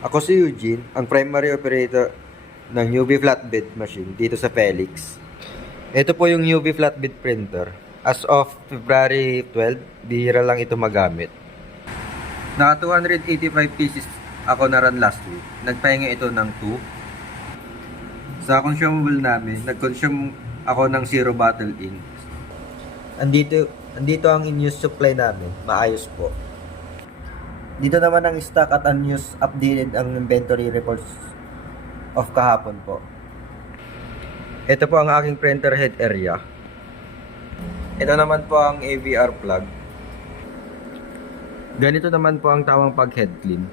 Ako si Eugene, ang primary operator ng UV flatbed machine dito sa Felix. Ito po yung UV flatbed printer. As of February 12, bihira lang ito magamit. Naka 285 pieces ako na run last week. Nagpahinga ito ng 2. Sa consumable namin, nag-consume ako ng 0 bottle ink. Andito ang in-use supply namin. Maayos po. Dito naman ang stock at unused updated ang inventory reports of kahapon po. Ito po ang aking printer head area. Ito naman po ang AVR plug. Ganito naman po ang tamang pag-head clean.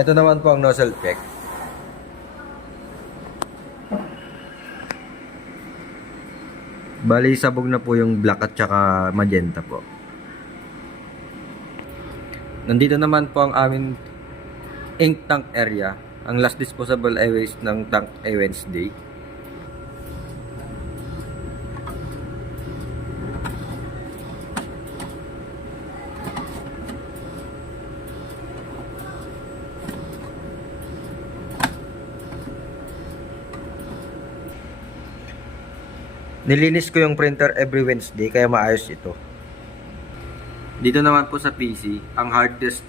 Ito naman po ang nozzle check. Bali, sabog na po yung black at saka magenta po. Nandito naman po ang aming ink tank area. Ang last disposable e-waste ng tank ay Wednesday. Nilinis ko yung printer every Wednesday kaya maayos ito. Dito naman po sa PC, ang hard disk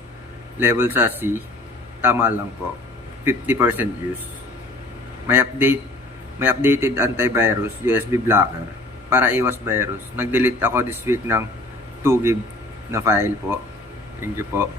level sa C, tama lang po. 50% use. May updated antivirus USB blocker para iwas virus. Nag-delete ako this week ng 2 GB na file po. Thank you po.